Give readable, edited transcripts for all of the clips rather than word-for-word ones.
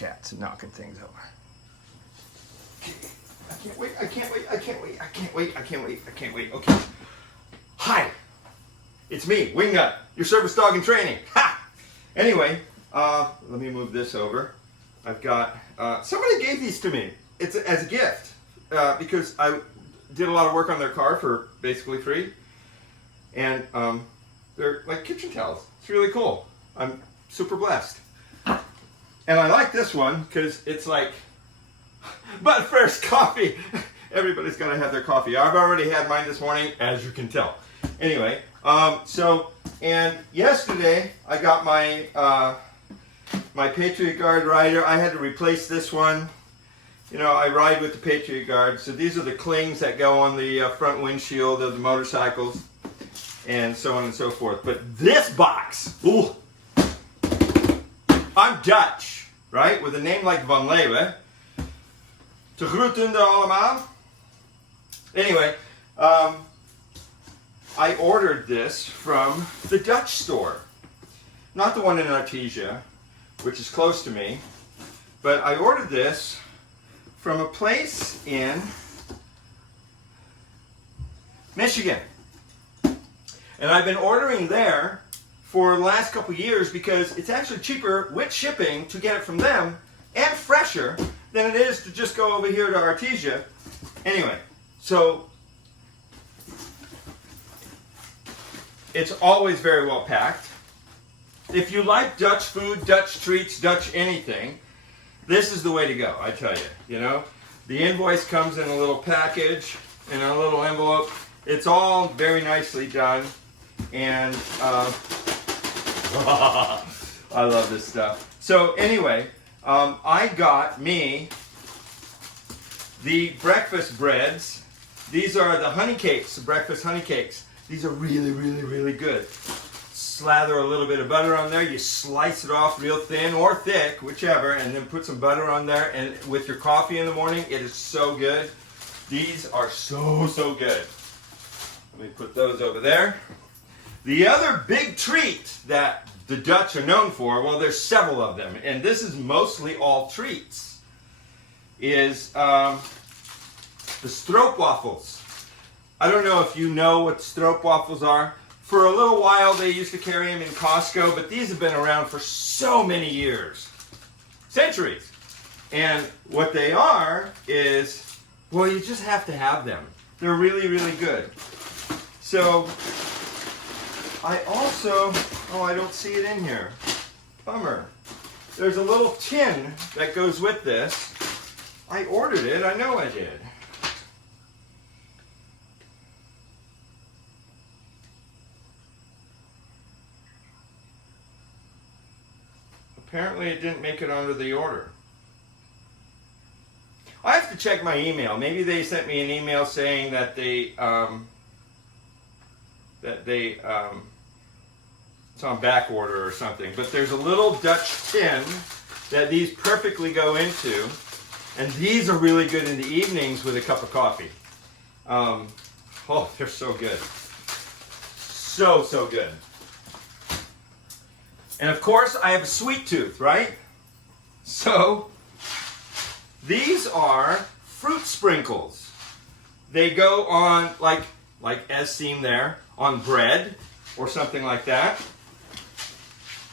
cat's knocking things over. I can't wait, I can't wait, I can't wait, I can't wait, I can't wait, I can't wait. Okay. Hi, it's me, Wingnut, your service dog in training. Ha! Anyway, let me move this over. I've got, somebody gave these to me. It's as a gift because I did a lot of work on their car for basically free. And they're like kitchen towels. It's really cool. I'm super blessed. And I like this one because it's like, but first coffee. Everybody's got to have their coffee. I've already had mine this morning, as you can tell. Anyway, and yesterday I got my my Patriot Guard rider. I had to replace this one. You know, I ride with the Patriot Guard. So these are the clings that go on the front windshield of the motorcycles, and so on and so forth. But this box, ooh, I'm Dutch, right? With a name like Van Leeuwen. Te groeten allemaal. Anyway, I ordered this from the Dutch store. Not the one in Artesia, which is close to me, but I ordered this from a place in Michigan. And I've been ordering there for the last couple years because it's actually cheaper with shipping to get it from them and fresher than it is to just go over here to Artesia. Anyway, so it's always very well packed. If you like Dutch food, Dutch treats, Dutch anything, this is the way to go, I tell you. You know, the invoice comes in a little package, in a little envelope. It's all very nicely done, and I love this stuff. So anyway, I got me the breakfast breads. These are the honey cakes, the breakfast honey cakes. These are really, really, really good. Slather a little bit of butter on there. You slice it off real thin or thick, whichever, and then put some butter on there. And with your coffee in the morning, it is so good. These are so, so good. Let me put those over there. The other big treat that the Dutch are known for, well, there's several of them, and this is mostly all treats, is the stroopwafels. I don't know if you know what stroopwafels are. For a little while, they used to carry them in Costco, but these have been around for so many years, centuries. And what they are is, well, you just have to have them. They're really, really good. So I also, oh, I don't see it in here. Bummer. There's a little tin that goes with this. I ordered it, I know I did. Apparently it didn't make it onto the order. I have to check my email. Maybe they sent me an email saying that it's on back order or something. But there's a little Dutch tin that these perfectly go into, and these are really good in the evenings with a cup of coffee. Oh, they're so good. So, so good. And of course, I have a sweet tooth, right? So, these are fruit sprinkles. They go on, like as seen there, on bread or something like that.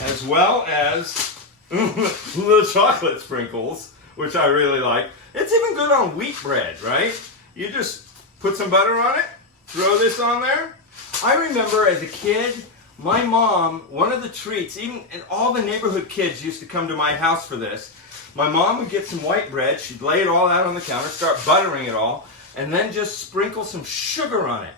As well as little chocolate sprinkles, which I really like. It's even good on wheat bread, right? You just put some butter on it, throw this on there. I remember as a kid, my mom, one of the treats, even and all the neighborhood kids used to come to my house for this. My mom would get some white bread, she'd lay it all out on the counter, start buttering it all, and then just sprinkle some sugar on it.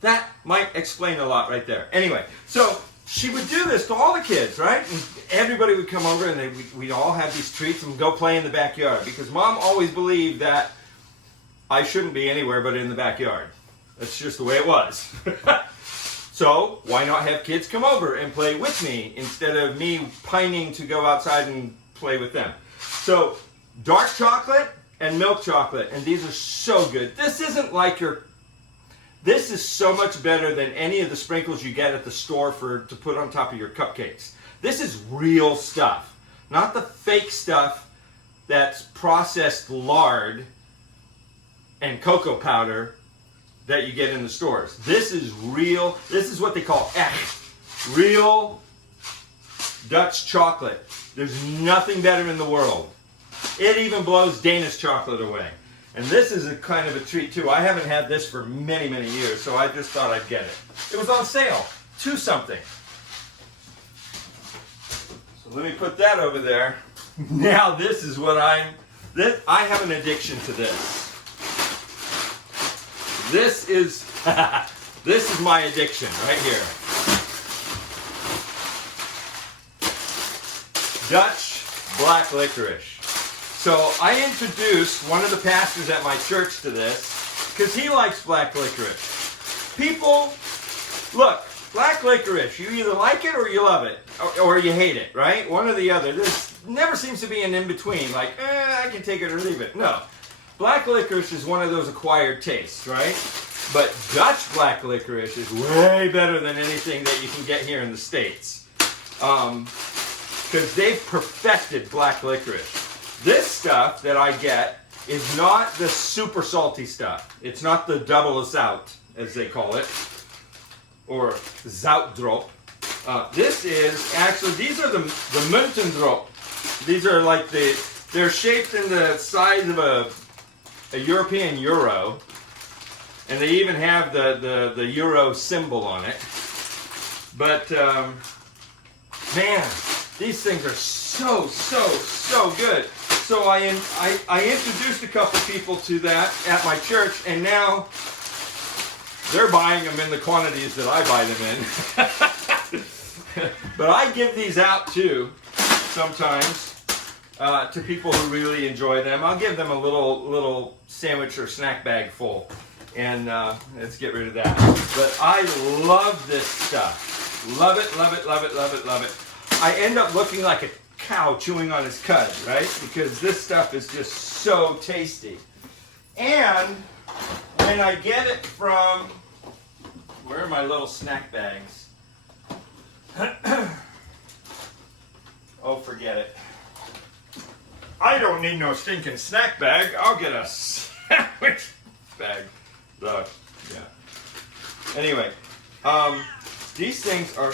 That might explain a lot right there. Anyway, so she would do this to all the kids, right? And everybody would come over and we'd all have these treats and go play in the backyard because Mom always believed that I shouldn't be anywhere but in the backyard. That's just the way it was. So why not have kids come over and play with me instead of me pining to go outside and play with them? So dark chocolate and milk chocolate, and these are so good. This isn't like this is so much better than any of the sprinkles you get at the store to put on top of your cupcakes. This is real stuff, not the fake stuff that's processed lard and cocoa powder that you get in the stores. This is real. This is what they call echt, real Dutch chocolate. There's nothing better in the world. It even blows Danish chocolate away. And this is a kind of a treat too. I haven't had this for many, many years, so I just thought I'd get it. It was on sale, 2 something. So let me put that over there. Now this is what I have an addiction to this. This is this is my addiction right here. Dutch black licorice. So I introduced one of the pastors at my church to this because he likes black licorice. People, look, black licorice, you either like it or you love it, or you hate it, right? One or the other. There never seems to be an in-between, like, I can take it or leave it. No. Black licorice is one of those acquired tastes, right? But Dutch black licorice is way better than anything that you can get here in the States. Because they've perfected black licorice. This stuff that I get is not the super salty stuff. It's not the double zout, as they call it, or zoutdrop. This is actually, these are the muntendrop. These are like they're shaped in the size of a European euro, and they even have the euro symbol on it. But man, these things are so good. So I introduced a couple people to that at my church, and now they're buying them in the quantities that I buy them in. But I give these out too sometimes to people who really enjoy them. I'll give them a little sandwich or snack bag full, and let's get rid of that. But I love this stuff. Love it, love it, love it, love it, love it. I end up looking like a cow chewing on his cud, right? Because this stuff is just so tasty. And when I get it from, where are my little snack bags? Oh, forget it. I don't need no stinking snack bag. I'll get a sandwich bag. So, yeah. Anyway, these things are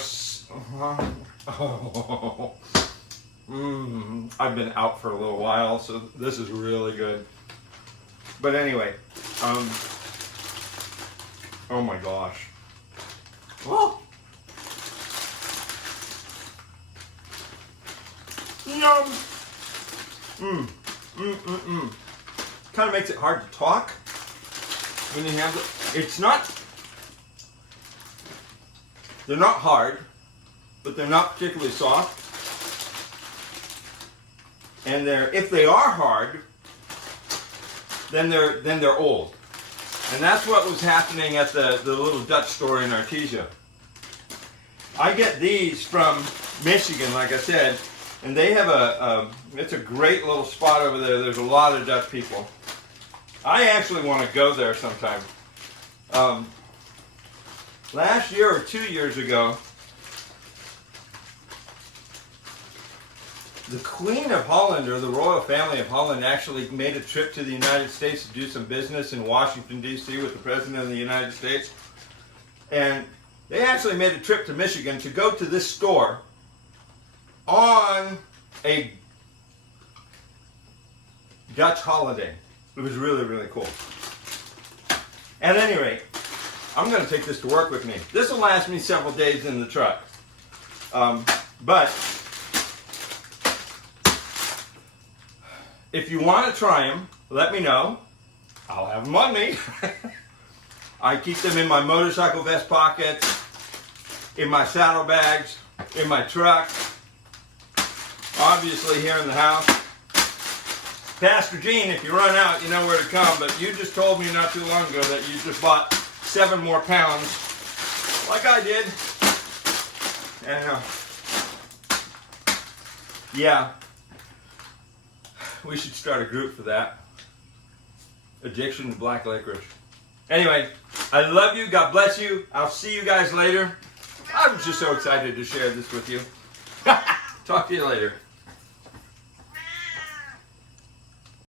I've been out for a little while, so this is really good. But anyway, oh my gosh. Oh. Yum. Kind of makes it hard to talk when you have it. It's not, they're not hard, but they're not particularly soft. And if they are hard, then they're old. And that's what was happening at the little Dutch store in Artesia. I get these from Michigan, like I said, and they have it's a great little spot over there. There's a lot of Dutch people. I actually want to go there sometime. Last year or 2 years ago, the Queen of Holland, or the royal family of Holland, actually made a trip to the United States to do some business in Washington, D.C. with the President of the United States. And they actually made a trip to Michigan to go to this store on a Dutch holiday. It was really, really cool. At any rate, I'm going to take this to work with me. This will last me several days in the truck. But if you want to try them, let me know. I'll have them on me. I keep them in my motorcycle vest pockets, in my saddlebags, in my truck, obviously here in the house. Pastor Gene, if you run out, you know where to come, but you just told me not too long ago that you just bought 7 more pounds, like I did. And yeah. We should start a group for that. Addiction to black licorice. Anyway, I love you. God bless you. I'll see you guys later. I'm just so excited to share this with you. Talk to you later.